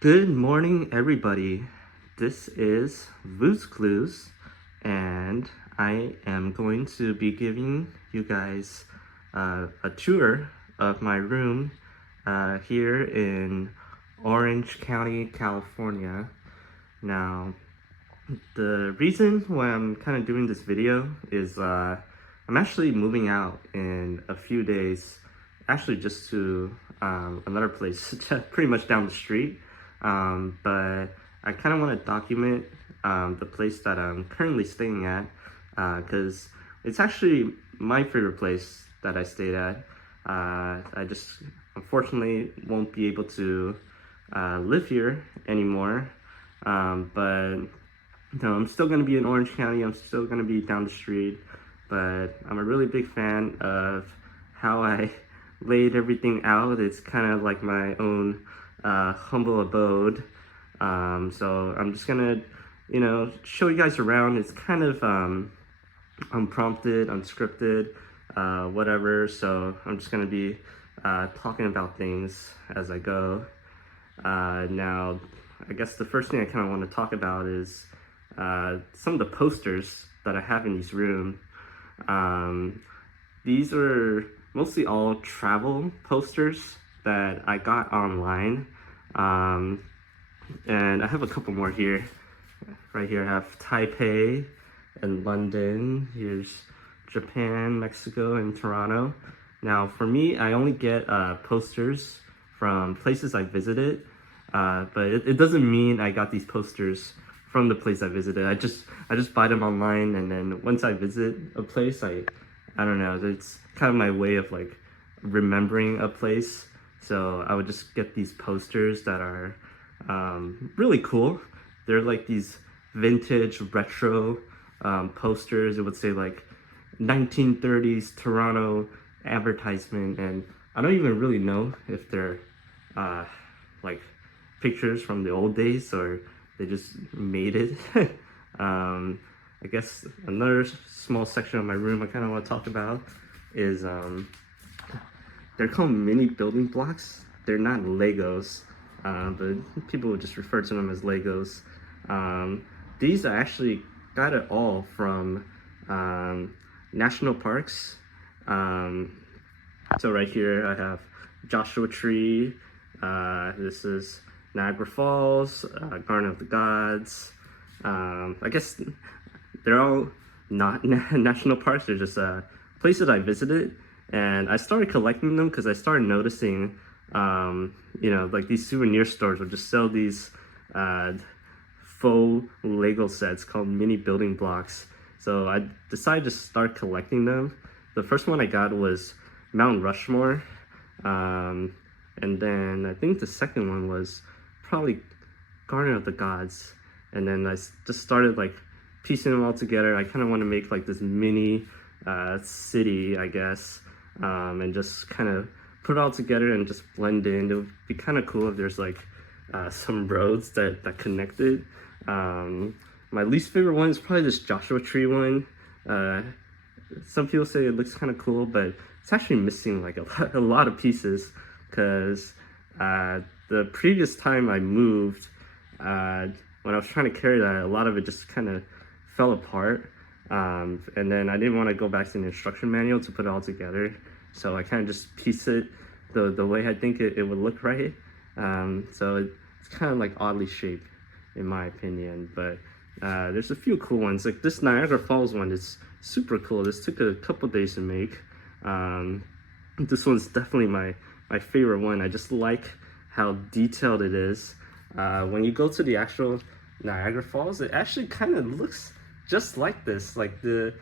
Good morning, everybody. This is Voo's Clues, and I am going to be giving you guys a tour of my room here in Orange County, California. Now, the reason why I'm kind of doing this video is I'm actually moving out in a few days, actually just to another place pretty much down the street. But I kind of want to document the place that I'm currently staying at because it's actually my favorite place that I stayed at. I just unfortunately won't be able to live here anymore. But no, I'm still going to be in Orange County. I'm still going to be down the street. But I'm a really big fan of how I laid everything out. It's kind of like my own humble abode. So I'm just going to, show you guys around. It's kind of unprompted, unscripted, whatever. So I'm just going to be talking about things as I go. Now, I guess the first thing I kind of want to talk about is some of the posters that I have in this room. These are mostly all travel posters that I got online. And I have a couple more here. Right here I have Taipei and London. Here's Japan, Mexico, and Toronto. Now for me, I only get posters from places I visited. But it doesn't mean I got these posters from the place I visited. I just buy them online, and then once I visit a place, I don't know, it's kind of my way of like remembering a place. So I would just get these posters that are really cool. They're like these vintage retro posters. It would say like 1930s Toronto advertisement, and I don't even really know if they're like pictures from the old days or they just made it. I guess another small section of my room I kind of want to talk about is they're called mini building blocks. They're not Legos, but people would just refer to them as Legos. These I actually got it all from national parks. So right here I have Joshua Tree. This is Niagara Falls, Garden of the Gods. I guess they're all not national parks. They're just places I visited, and I started collecting them because I started noticing, like these souvenir stores would just sell these faux Lego sets called mini building blocks. So I decided to start collecting them. The first one I got was Mount Rushmore, and then I think the second one was probably Garden of the Gods. And then I just started like piecing them all together. I kind of want to make like this mini city, I guess, and just kind of put it all together and just blend in. It would be kind of cool if there's like some roads that connected. My least favorite one is probably this Joshua Tree one. Some people say it looks kind of cool, but it's actually missing like a lot of pieces because the previous time I moved, when I was trying to carry that, a lot of it just kind of fell apart. And then I didn't want to go back to the instruction manual to put it all together. So I kind of just pieced it the way I think it would look right. So it's kind of like oddly shaped in my opinion. But there's a few cool ones. Like this Niagara Falls one is super cool. This took a couple days to make. This one's definitely my favorite one. I just like how detailed it is. When you go to the actual Niagara Falls, it actually kind of looks just like this. Like the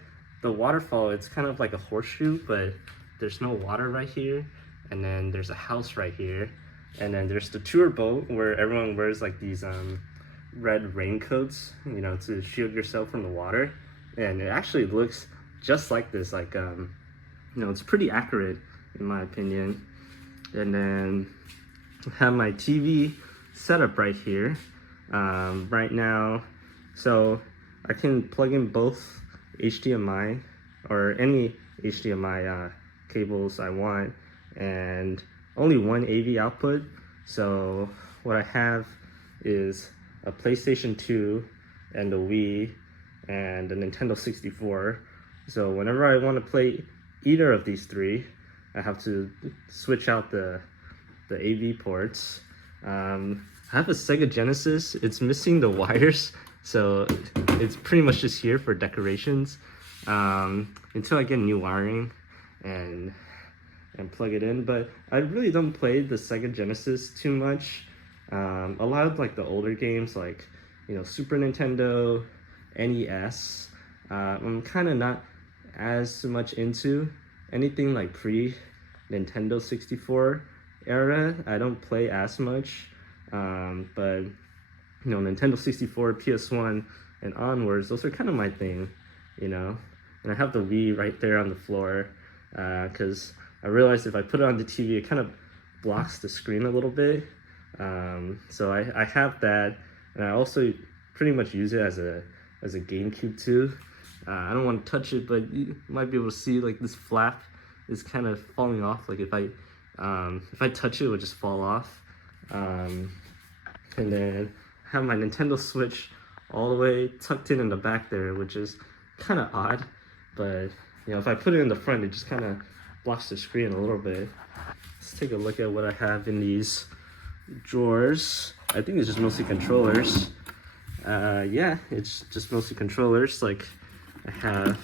waterfall, it's kind of like a horseshoe, but there's no water right here. And then there's a house right here. And then there's the tour boat where everyone wears like these red raincoats, to shield yourself from the water. And it actually looks just like this. Like, it's pretty accurate in my opinion. And then I have my TV setup right here right now, so I can plug in both HDMI or any HDMI cables I want, and only one AV output. So what I have is a PlayStation 2 and a Wii and a Nintendo 64. So whenever I want to play either of these three, I have to switch out the AV ports. I have a Sega Genesis. It's missing the wires, so it's pretty much just here for decorations until I get new wiring and plug it in. But I really don't play the Sega Genesis too much. A lot of like the older games, like Super Nintendo, NES, I'm kind of not as much into. Anything like pre Nintendo 64 era, I don't play as much. But Nintendo 64, PS1, and onwards, those are kind of my thing, And I have the Wii right there on the floor, because I realized if I put it on the TV, it kind of blocks the screen a little bit. So I have that, and I also pretty much use it as a GameCube too. I don't want to touch it, but you might be able to see like this flap is kind of falling off. Like if I touch it, it would just fall off. And then I have my Nintendo Switch all the way tucked in the back there, which is kind of odd, but if I put it in the front, it just kind of blocks the screen a little bit. Let's take a look at what I have in these drawers. I think it's just mostly controllers. Yeah, it's just mostly controllers. Like I have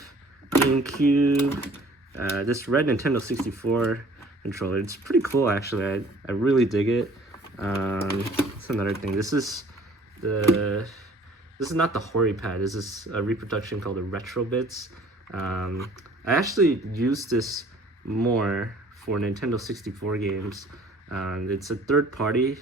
GameCube, this red Nintendo 64 controller. It's pretty cool actually. I really dig it. That's another thing. This is not the Hori pad. This is a reproduction called the Retro Bits. I actually use this more for Nintendo 64 games. It's a third-party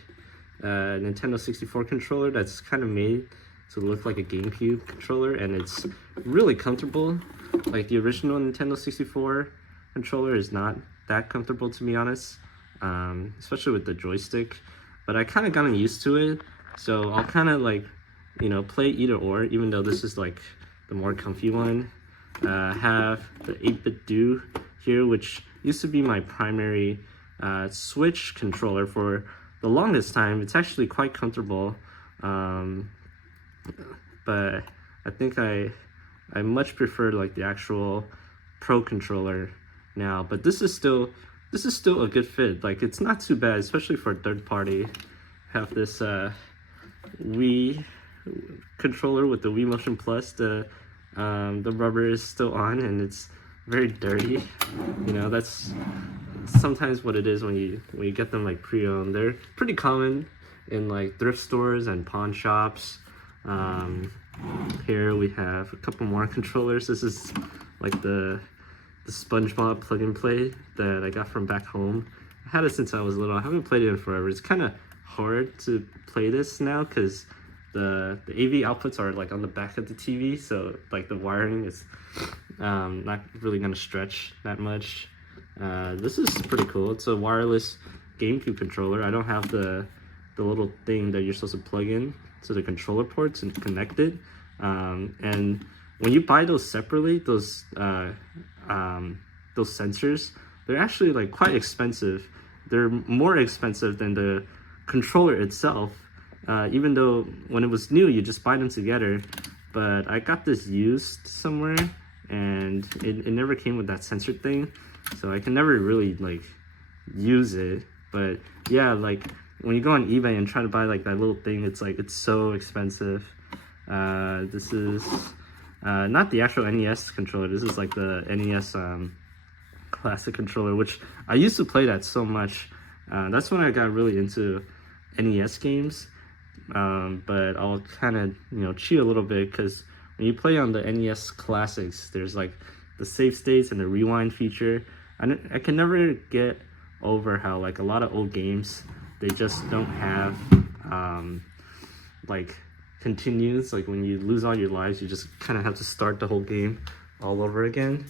Nintendo 64 controller that's kind of made to look like a GameCube controller, and it's really comfortable. Like the original Nintendo 64 controller is not that comfortable, to be honest, especially with the joystick. But I kind of gotten used to it, so I'll kind of like, play either or, even though this is like the more comfy one. Have the 8-bit Do here, which used to be my primary Switch controller for the longest time. It's actually quite comfortable, but I think I much prefer like the actual Pro controller now. But this is still a good fit. Like it's not too bad, especially for a third party. Have this Wii controller with the Wii Motion Plus. The rubber is still on and it's very dirty. That's sometimes what it is when you get them like pre-owned. They're pretty common in like thrift stores and pawn shops. Here we have a couple more controllers. This is like the SpongeBob plug and play that I got from back home. I had it since I was little. I haven't played it in forever. It's kind of hard to play this now because the AV outputs are like on the back of the TV, so like the wiring is not really gonna stretch that much. This is pretty cool. It's a wireless GameCube controller. I don't have the little thing that you're supposed to plug in to the controller ports and connect it. And when you buy those separately, those sensors, they're actually like quite expensive. They're more expensive than the controller itself. Even though when it was new, you just buy them together. But I got this used somewhere, and it never came with that sensor thing, so I can never really like use it. But yeah, like when you go on eBay and try to buy like that little thing, it's so expensive. This is not the actual NES controller. This is like the NES classic controller, which I used to play that so much. That's when I got really into NES games. But I'll kind of cheat a little bit, because when you play on the NES classics, there's like the save states and the rewind feature. I can never get over how like a lot of old games, they just don't have like continues. Like when you lose all your lives, you just kind of have to start the whole game all over again.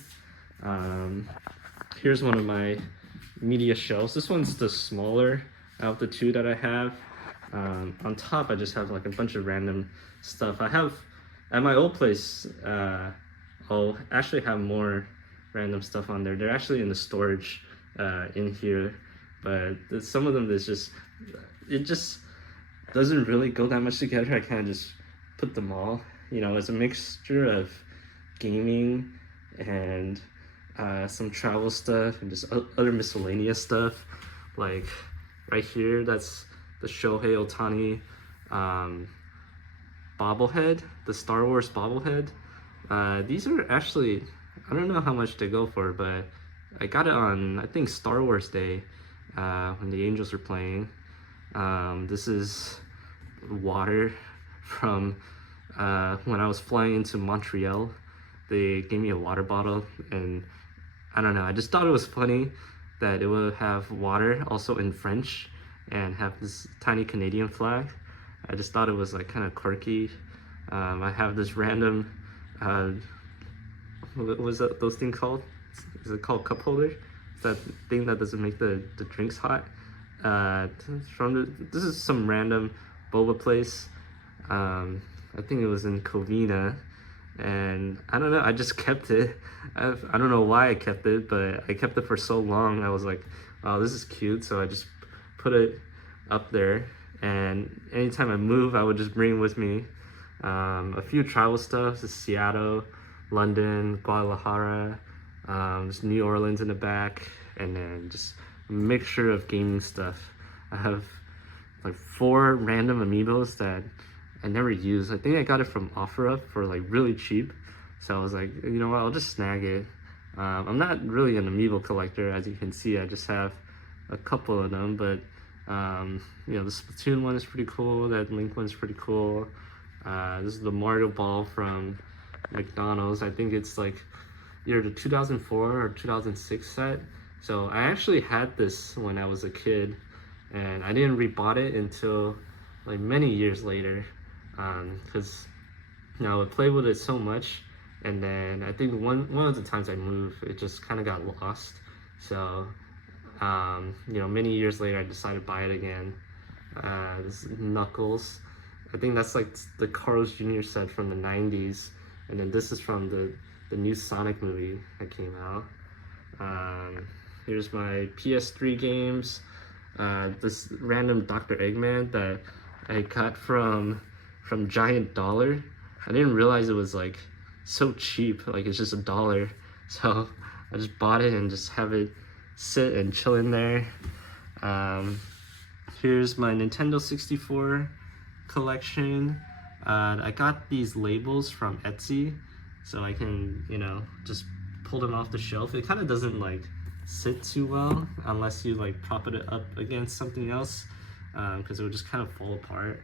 Here's one of my media shelves. This one's the smaller out of the two that I have. On top, I just have like a bunch of random stuff. I have, at my old place, I'll actually have more random stuff on there. They're actually in the storage in here, but some of them is just, doesn't really go that much together. I kind of just put them all. You know, it's a mixture of gaming and some travel stuff and just other miscellaneous stuff. Like right here, that's the Shohei Ohtani bobblehead, the Star Wars bobblehead. These are actually, I don't know how much they go for, but I got it on, I think, Star Wars Day when the Angels were playing. This is water from when I was flying into Montreal. They gave me a water bottle, and I don't know, I just thought it was funny that it would have water also in French and have this tiny Canadian flag. I just thought it was like kind of quirky. I have this random, what was that, those things called? Is it called cup holder? It's that thing that doesn't make the drinks hot. This is some random boba place. I think it was in Covina, and I don't know, I just kept it. I don't know why I kept it, but I kept it for so long. I was like, oh, this is cute, so I just put it up there, and anytime I move, I would just bring with me a few travel stuff, Seattle, London, Guadalajara, just New Orleans in the back, and then just a mixture of gaming stuff. I have like 4 random amiibos that I never use. I think I got it from OfferUp for like really cheap. So I was like, you know what, I'll just snag it. I'm not really an amiibo collector, as you can see. I just have a couple of them, but you know, the Splatoon one is pretty cool. That Link one's pretty cool. This is the Mario ball from McDonald's. I think it's like either the 2004 or 2006 set. So I actually had this when I was a kid, and I didn't rebought it until like many years later, because you know, I would play with it so much, and then I think one of the times I moved, it just kind of got lost. So you know, many years later, I decided to buy it again. This is Knuckles. I think that's like the Carl's Jr. set from the 90s, and then this is from the new Sonic movie that came out. Here's my PS3 games. This random Dr. Eggman that I got from Giant Dollar. I didn't realize it was like so cheap, like it's just $1. So I just bought it and just have it sit and chill in there. Here's my Nintendo 64 collection. I got these labels from Etsy, so I can, you know, just pull them off the shelf. It kind of doesn't like sit too well unless you like prop it up against something else, because it would just kind of fall apart.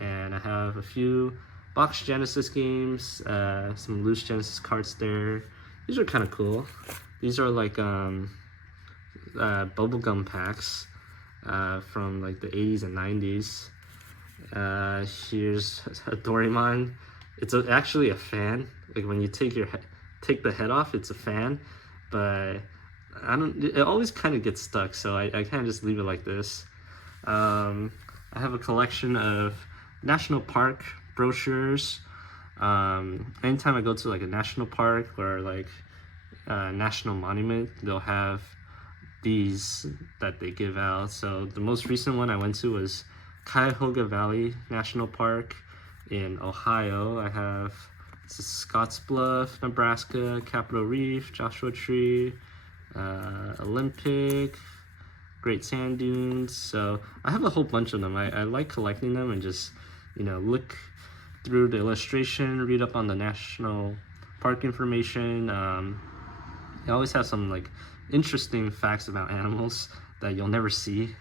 And I have a few box Genesis games, some loose Genesis cards there. These are kind of cool. These are like bubblegum packs from like the 80s and 90s. Here's a Doraemon. It's actually a fan. Like when you take the head off, it's a fan, but it always kind of gets stuck, so I kind of just leave it like this. I have a collection of national park brochures. Anytime I go to like a national park or like a national monument, they'll have these that they give out. So the most recent one I went to was Cuyahoga Valley National Park in Ohio. I have Scottsbluff, Nebraska, Capitol Reef, Joshua Tree, Olympic, Great Sand Dunes. So I have a whole bunch of them. I like collecting them and just, you know, look through the illustration, read up on the national park information. I always have some like interesting facts about animals that you'll never see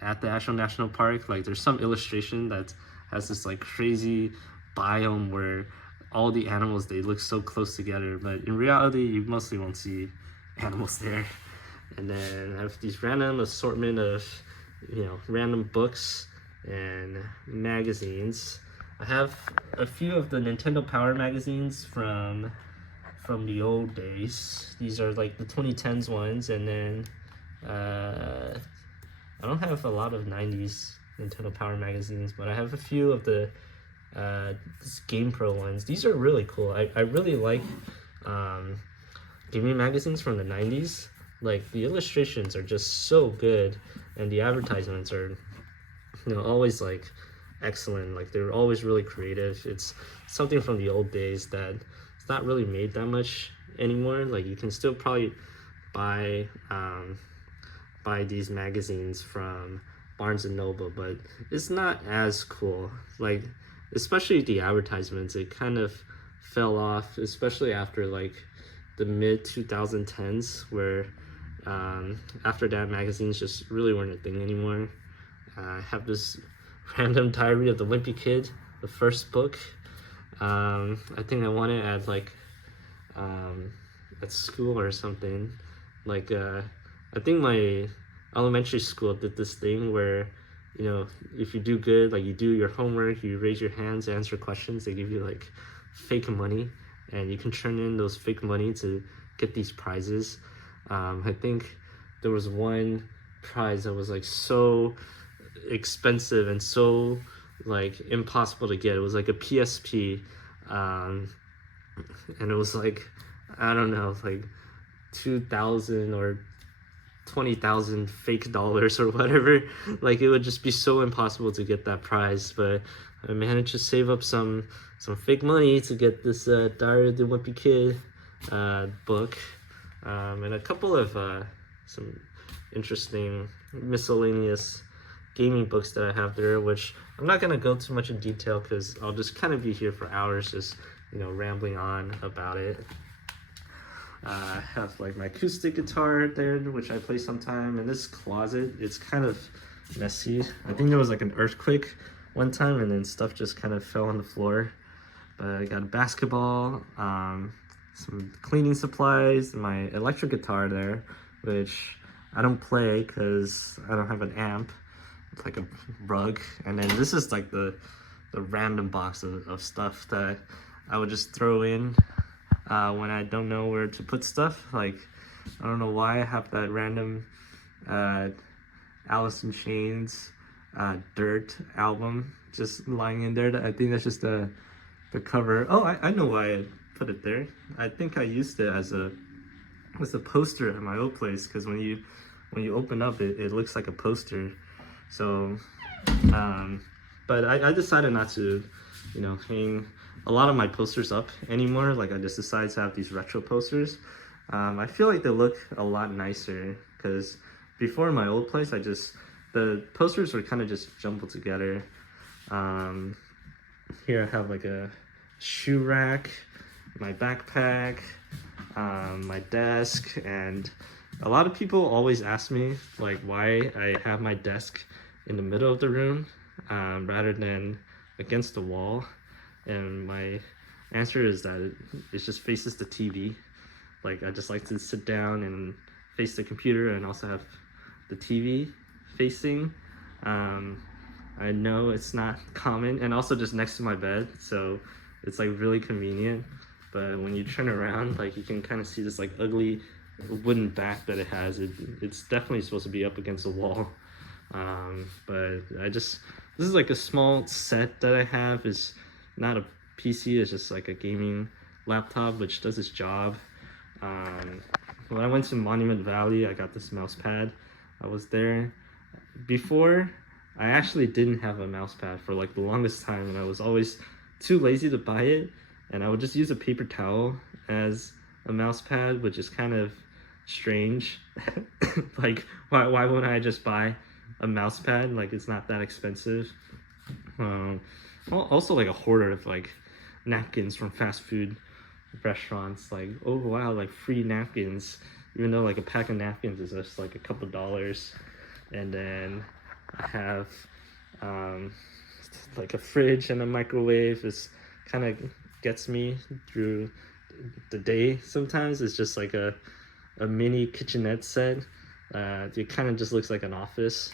at the actual national park. Like there's some illustration that has this like crazy biome where all the animals, they look so close together, but in reality you mostly won't see animals there. And then I have these random assortment of, you know, random books and magazines. I have a few of the Nintendo Power magazines from the old days. These are like the 2010s ones, and then I don't have a lot of 90s Nintendo Power magazines, but I have a few of the Game Pro ones. These are really cool. I really like gaming magazines from the 90s. Like the illustrations are just so good, and the advertisements are, you know, always like excellent. Like they're always really creative. It's something from the old days that it's not really made that much anymore. Like you can still probably buy buy these magazines from Barnes and Noble, but it's not as cool. Like especially the advertisements, it kind of fell off, especially after like the mid 2010s, where after that magazines just really weren't a thing anymore. I have this random Diary of the Wimpy Kid, the first book. I think I want it at like at school or something. Like I think my elementary school did this thing where, you know, if you do good, like you do your homework, you raise your hands, answer questions, they give you like fake money, and you can turn in those fake money to get these prizes. I think there was one prize that was like so expensive and so like impossible to get. It was like a PSP, and it was like, I don't know, like 2,000 or 20,000 fake dollars or whatever. Like it would just be so impossible to get that prize, but I managed to save up some fake money to get this Diary of the Wimpy Kid book, and a couple of some interesting miscellaneous gaming books that I have there, which I'm not gonna go too much in detail because I'll just kind of be here for hours just, you know, rambling on about it. I have like my acoustic guitar there, which I play sometime. In this closet, it's kind of messy. I think there was like an earthquake one time and then stuff just kind of fell on the floor. But I got a basketball, some cleaning supplies, my electric guitar there, which I don't play because I don't have an amp. It's like a rug. And then this is like the random box of stuff that I would just throw in when I don't know where to put stuff. Like, I don't know why I have that random Alice in Chains Dirt album just lying in there. I think that's just the cover. Oh, I know why I put it there. I think I used it as a poster at my old place, because when you open up it looks like a poster. So but I decided not to, you know, hang a lot of my posters up anymore. Like I just decided to have these retro posters. I feel like they look a lot nicer, because before in my old place, the posters were kind of just jumbled together. Here I have like a shoe rack, my backpack, my desk, and a lot of people always ask me like why I have my desk in the middle of the room rather than against the wall. And my answer is that it just faces the TV. Like I just like to sit down and face the computer and also have the TV facing. I know it's not common, and also just next to my bed, so it's like really convenient. But when you turn around, like you can kind of see this like ugly wooden back that it has. It's definitely supposed to be up against the wall. But this is like a small set that I have. It's not a PC, it's just like a gaming laptop which does its job. When I went to Monument Valley, I got this mouse pad. I was there before. I actually didn't have a mouse pad for like the longest time, and I was always too lazy to buy it, and I would just use a paper towel as a mouse pad, which is kind of strange. Like why wouldn't I just buy a mouse pad? Like it's not that expensive. Also like a hoarder of like napkins from fast food restaurants. Like, oh wow, like free napkins, even though like a pack of napkins is just like a couple dollars. And then I have like a fridge and a microwave. It's kind of gets me through the day. Sometimes it's just like a mini kitchenette set. It kind of just looks like an office.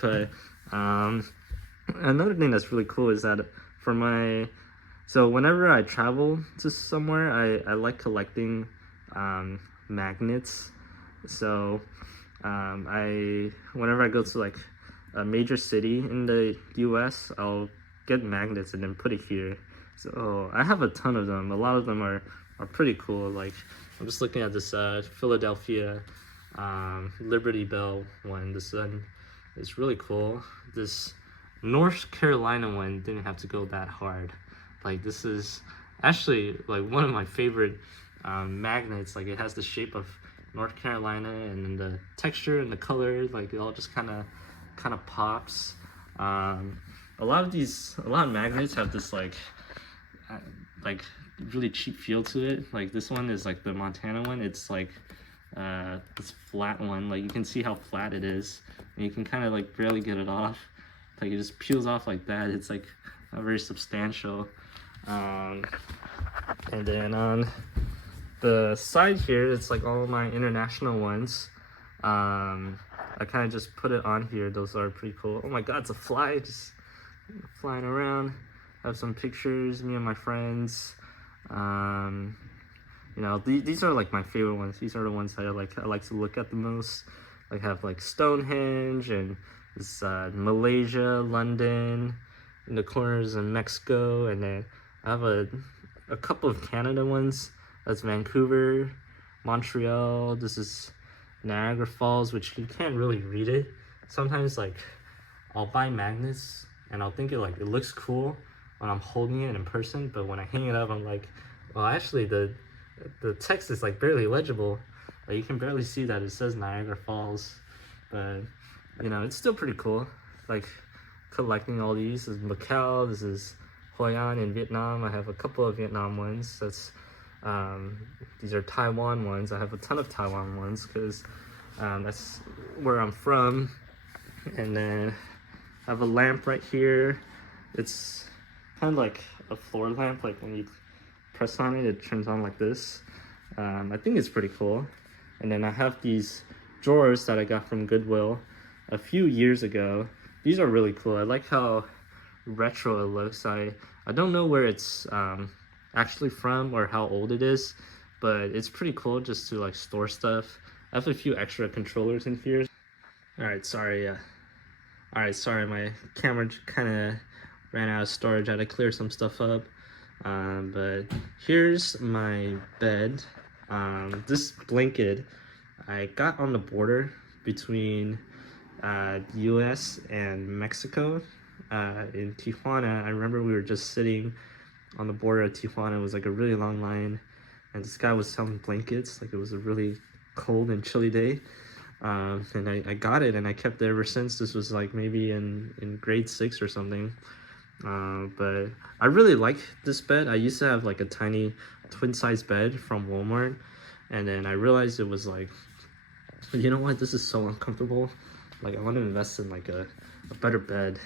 But another thing that's really cool is that so whenever I travel to somewhere, I like collecting magnets. So whenever I go to like a major city in the US, I'll get magnets and then put it here. So I have a ton of them. A lot of them are pretty cool. Like I'm just looking at this Philadelphia Liberty Bell one. This one is really cool. This North Carolina one didn't have to go that hard. Like this is actually like one of my favorite magnets. Like it has the shape of North Carolina, and then the texture and the color, like it all just kind of pops. A lot of magnets have this uh, like really cheap feel to it. Like this one is like the Montana one. It's like this flat one. Like you can see how flat it is, and you can kind of like barely get it off. Like it just peels off like that. It's like not very substantial. And then on the side here, it's like all my international ones. I kind of just put it on here. Those are pretty cool. Oh my god, it's a fly just flying around. I have some pictures, me and my friends. You know, these are like my favorite ones. These are the ones that I like to look at the most. Like have like Stonehenge and this Malaysia, London, in the corners in Mexico, and then I have a couple of Canada ones. That's Vancouver, Montreal. This is Niagara Falls, which you can't really read it. Sometimes like I'll buy magnets and I'll think it looks cool when I'm holding it in person, but when I hang it up, I'm like, well, actually the text is like barely legible. Like you can barely see that it says Niagara Falls, but you know it's still pretty cool. Like collecting all these. This is Macau. This is Hoi An in Vietnam. I have a couple of Vietnam ones. These are Taiwan ones. I have a ton of Taiwan ones because that's where I'm from. And then I have a lamp right here. It's kind of like a floor lamp. Like when you press on it, it turns on like this. I think it's pretty cool. And then I have these drawers that I got from Goodwill a few years ago. These are really cool. I like how retro it looks. I don't know where it's actually from or how old it is, but it's pretty cool just to like store stuff. I have a few extra controllers in here. All right, sorry, my camera kind of ran out of storage. I had to clear some stuff up. But here's my bed. This blanket I got on the border between the US and Mexico in Tijuana. I remember we were just sitting on the border of Tijuana. It was like a really long line, and this guy was selling blankets. Like it was a really cold and chilly day. And I got it and I kept it ever since. This was like maybe in grade 6 or something. But I really like this bed. I used to have like a tiny twin size bed from Walmart, and then I realized it was like, you know what, this is so uncomfortable. Like I want to invest in like a better bed.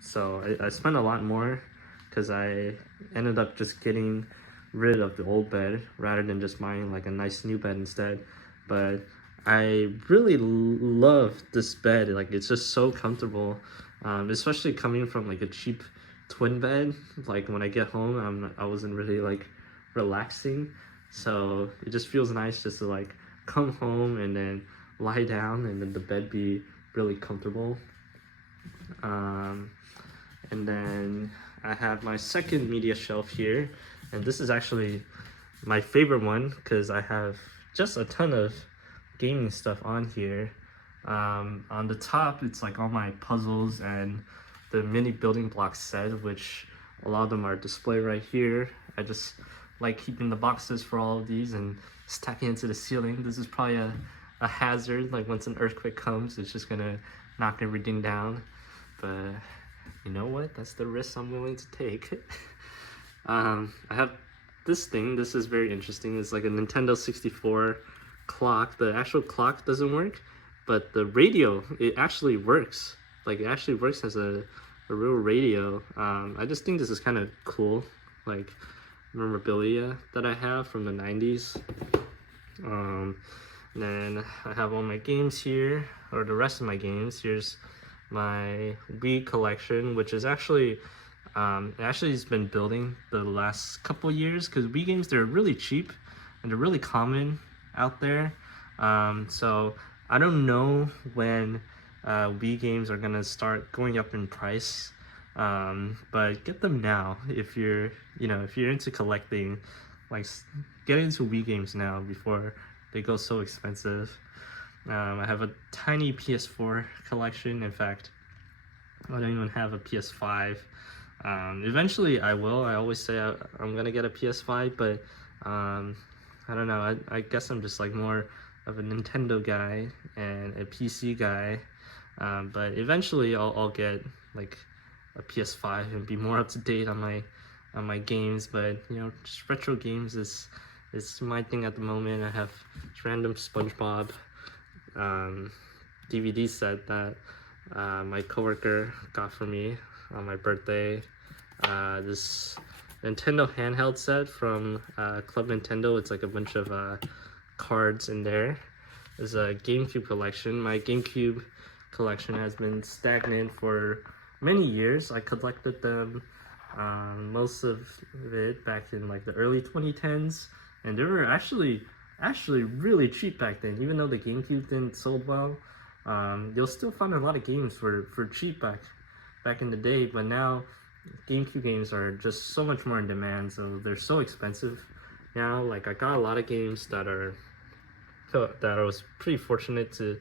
So I spent a lot more because I ended up just getting rid of the old bed rather than just buying like a nice new bed instead. But I really love this bed. Like it's just so comfortable, especially coming from like a cheap twin bed. Like when I get home, I wasn't really like relaxing, so it just feels nice just to like come home and then lie down and then the bed be really comfortable. And then I have my second media shelf here, and this is actually my favorite one because I have just a ton of gaming stuff on here. On the top, it's like all my puzzles and the mini building block set, which a lot of them are displayed right here. I just like keeping the boxes for all of these and stacking into the ceiling. This is probably a hazard. Like once an earthquake comes, it's just gonna knock everything down. But you know what? That's the risk I'm willing to take. I have this thing. This is very interesting. It's like a Nintendo 64 clock. The actual clock doesn't work, but the radio, it actually works. Like it actually works as a real radio. I just think this is kind of cool, like memorabilia that I have from the 90s. Then I have all my games here, or the rest of my games. Here's my Wii collection, which is actually it's been building the last couple years because Wii games, they're really cheap and they're really common out there. So I don't know when Wii games are gonna start going up in price, but get them now if you're into collecting. Like get into Wii games now before they go so expensive. I have a tiny PS4 collection. In fact, I don't even have a PS5. Eventually I will. I always say I'm gonna get a PS5, but I don't know. I guess I'm just like more of a Nintendo guy and a PC guy. But eventually I'll get like a PS5 and be more up to date on my games. But you know, just retro games is my thing at the moment. I have this random SpongeBob DVD set that my coworker got for me on my birthday. This Nintendo handheld set from Club Nintendo. It's like a bunch of cards in there. There's a GameCube collection. My GameCube collection has been stagnant for many years. I collected them, most of it back in like the early 2010s, and they were actually really cheap back then. Even though the GameCube didn't sold well, you'll still find a lot of games for cheap back in the day. But now GameCube games are just so much more in demand, so they're so expensive now. Like I got a lot of games that I was pretty fortunate to.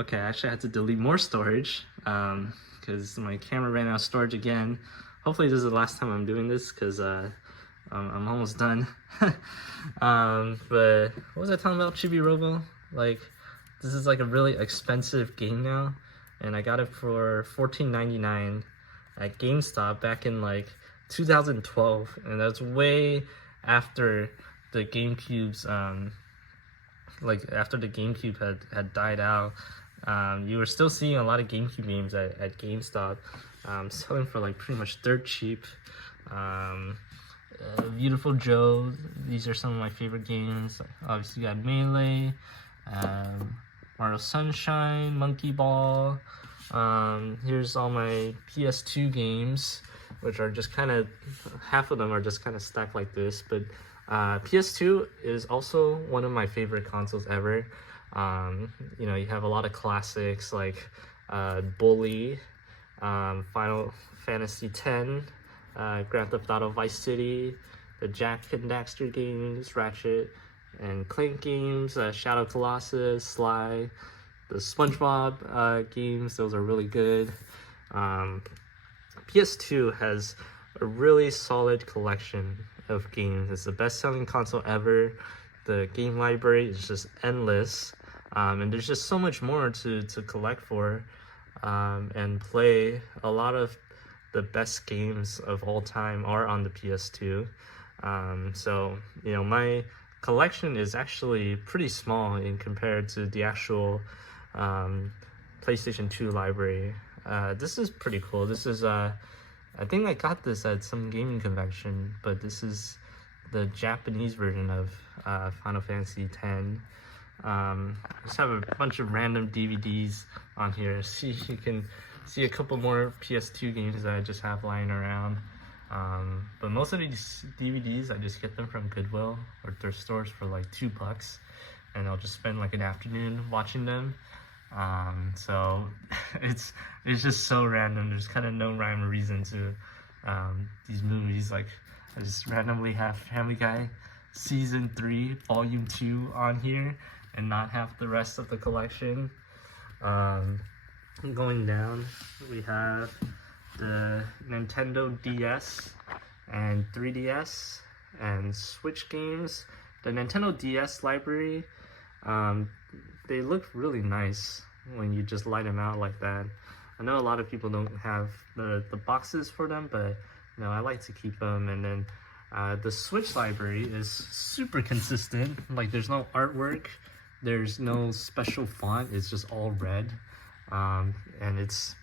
Okay, actually I had to delete more storage because my camera ran out of storage again. Hopefully this is the last time I'm doing this because I'm almost done. But what was I talking about? Chibi Robo? Like, this is like a really expensive game now, and I got it for $14.99 at GameStop back in like 2012, and that's way after the GameCube's like after the GameCube had died out. You were still seeing a lot of GameCube games at GameStop, selling for like pretty much dirt cheap. Beautiful Joe, these are some of my favorite games. Obviously you got Melee, Mario Sunshine, Monkey Ball. Here's all my PS2 games, which are just kind of, half of them are just kind of stacked like this, but PS2 is also one of my favorite consoles ever. You know, you have a lot of classics like Bully, Final Fantasy X, Grand Theft Auto Vice City, the Jack and Daxter games, Ratchet and Clank games, Shadow Colossus, Sly, the SpongeBob games. Those are really good. PS2 has a really solid collection of games. It's the best-selling console ever. The game library is just endless, and there's just so much more to collect for and play. A lot of the best games of all time are on the PS2. So, you know, my collection is actually pretty small in compared to the actual PlayStation 2 library. This is pretty cool. This is, I think I got this at some gaming convention, but this is the Japanese version of Final Fantasy X. Just have a bunch of random DVDs on here. See, you can see a couple more PS2 games that I just have lying around. But most of these DVDs, I just get them from Goodwill or thrift stores for like $2, and I'll just spend like an afternoon watching them. So it's just so random. There's kind of no rhyme or reason to these movies. Like, I just randomly have Family Guy Season 3 Volume 2 on here and not have the rest of the collection. Going down, we have the Nintendo DS and 3DS and Switch games. The Nintendo DS library, they look really nice when you just light them out like that. I know a lot of people don't have the boxes for them, but you know, I like to keep them. And then the Switch library is super consistent. Like, there's no artwork, there's no special font, it's just all red. And it's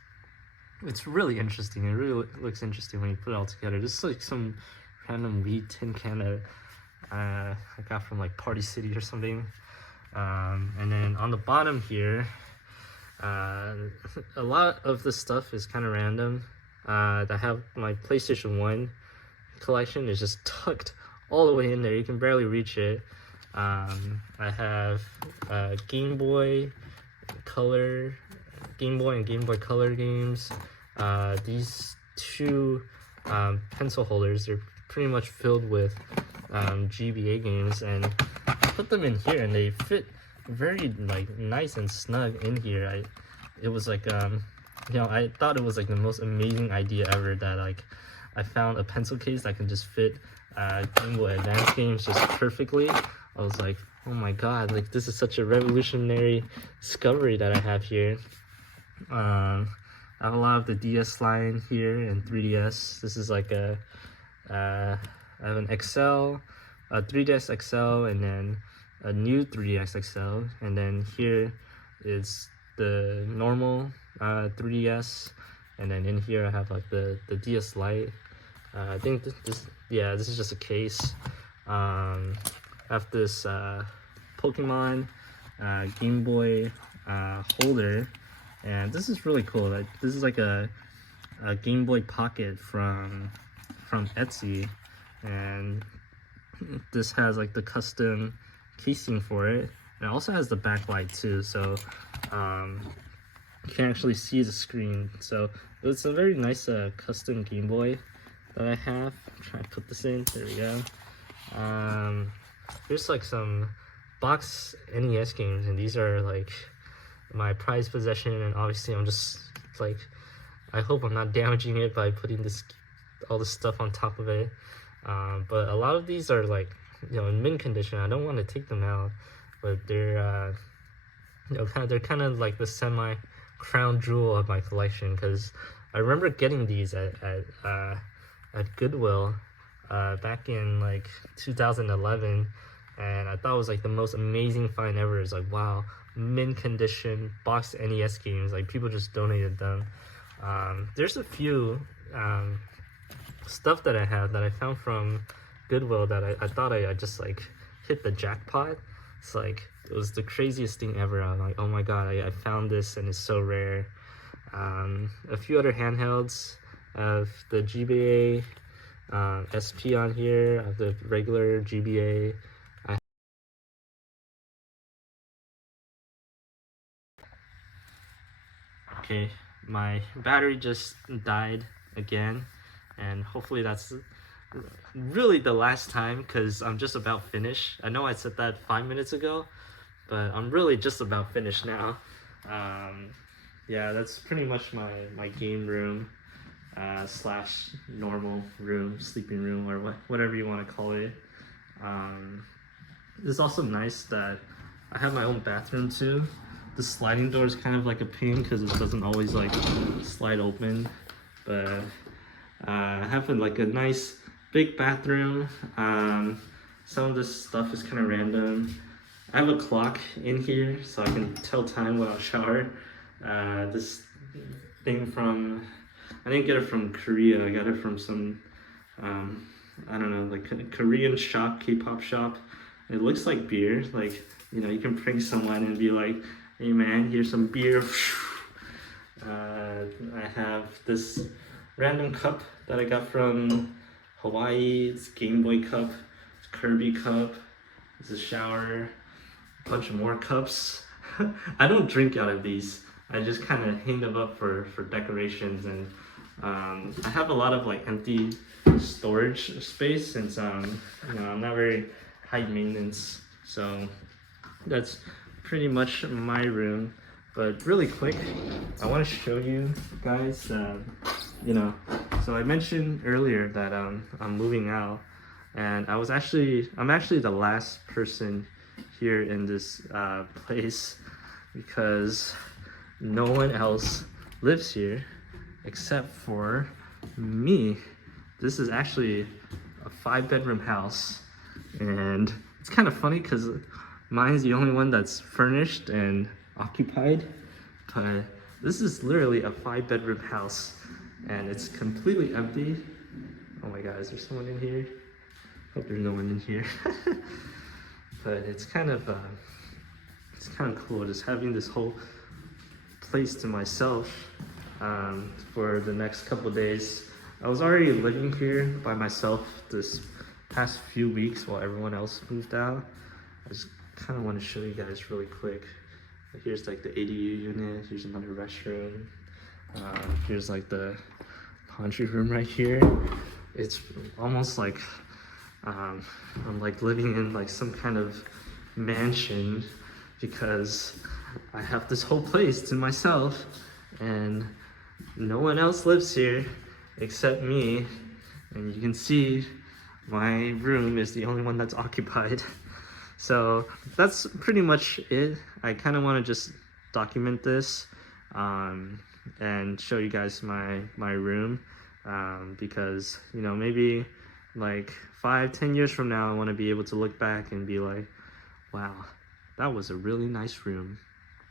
really interesting. It really looks interesting when you put it all together. This is like some random weed tin can that I got from like Party City or something. And then on the bottom here, a lot of the stuff is kind of random. I have my PlayStation 1 collection is just tucked all the way in there. You can barely reach it. I have Game Boy and Game Boy Color games. These two pencil holders, they're pretty much filled with GBA games, and I put them in here and they fit very like nice and snug in here. It was like you know, I thought it was like the most amazing idea ever that like I found a pencil case that can just fit Game Boy Advance games just perfectly. I was like, oh my god, like this is such a revolutionary discovery that I have here. I have a lot of the DS line here and 3DS. This is like I have an XL, a 3DS XL, and then a new 3DS XL, and then here is the normal 3DS, and then in here I have like the DS Lite. I think this is just a case. I have this Pokemon Game Boy holder, and this is really cool. Like this is like a Game Boy Pocket from Etsy, and this has like the custom casing for it, and it also has the backlight too, so you can actually see the screen. So it's a very nice custom Game Boy that I have. I'm trying to put this in. There we go. There's like some box NES games, and these are like my prized possession, and obviously I'm just like, I hope I'm not damaging it by putting all this stuff on top of it. But a lot of these are like, you know, in mint condition. I don't want to take them out, but they're you know, they're kind of like the semi crown jewel of my collection, because I remember getting these at Goodwill back in like 2011, and I thought it was like the most amazing find ever. It's like, wow, mint condition box NES games, like people just donated them. There's a few stuff that I have that I found from Goodwill that I thought I just like hit the jackpot. It's like, it was the craziest thing ever. I'm like, oh my god, I found this and it's so rare. A few other handhelds of the GBA SP on here, of the regular GBA. Okay, my battery just died again, and hopefully that's really the last time, because I'm just about finished. I know I said that 5 minutes ago, but I'm really just about finished now. Yeah, that's pretty much my game room slash normal room, sleeping room, or whatever you want to call it. It's also nice that I have my own bathroom too. The sliding door is kind of like a pain because it doesn't always like slide open, but I have like a nice big bathroom. Some of this stuff is kind of random. I have a clock in here so I can tell time when I shower. This thing I didn't get it from Korea. I got it from some, I don't know, like Korean shop, K-pop shop. It looks like beer. Like, you know, you can prank someone and be like, hey man, here's some beer. I have this random cup that I got from Hawaii. It's Game Boy cup, it's Kirby cup, it's a shower, a bunch of more cups. I don't drink out of these. I just kind of hang them up for decorations, and I have a lot of like empty storage space since you know, I'm not very high maintenance. So that's pretty much my room. But really quick, I want to show you guys, you know, so I mentioned earlier that I'm moving out, and I'm actually the last person here in this place, because no one else lives here except for me. This is actually a 5-bedroom house, and it's kind of funny because mine's the only one that's furnished and occupied, but this is literally a 5-bedroom house and it's completely empty. Oh my god, is there someone in here? Hope there's no one in here. But it's kind of cool just having this whole place to myself for the next couple days. I was already living here by myself this past few weeks while everyone else moved out. I just kind of want to show you guys really quick. Here's like the ADU unit. Here's another restroom. Here's like the laundry room right here. It's almost like I'm like living in like some kind of mansion, because I have this whole place to myself and no one else lives here except me. And you can see my room is the only one that's occupied. So that's pretty much it. I kind of want to just document this and show you guys my room because, you know, maybe like 5-10 years from now I want to be able to look back and be like, wow, that was a really nice room.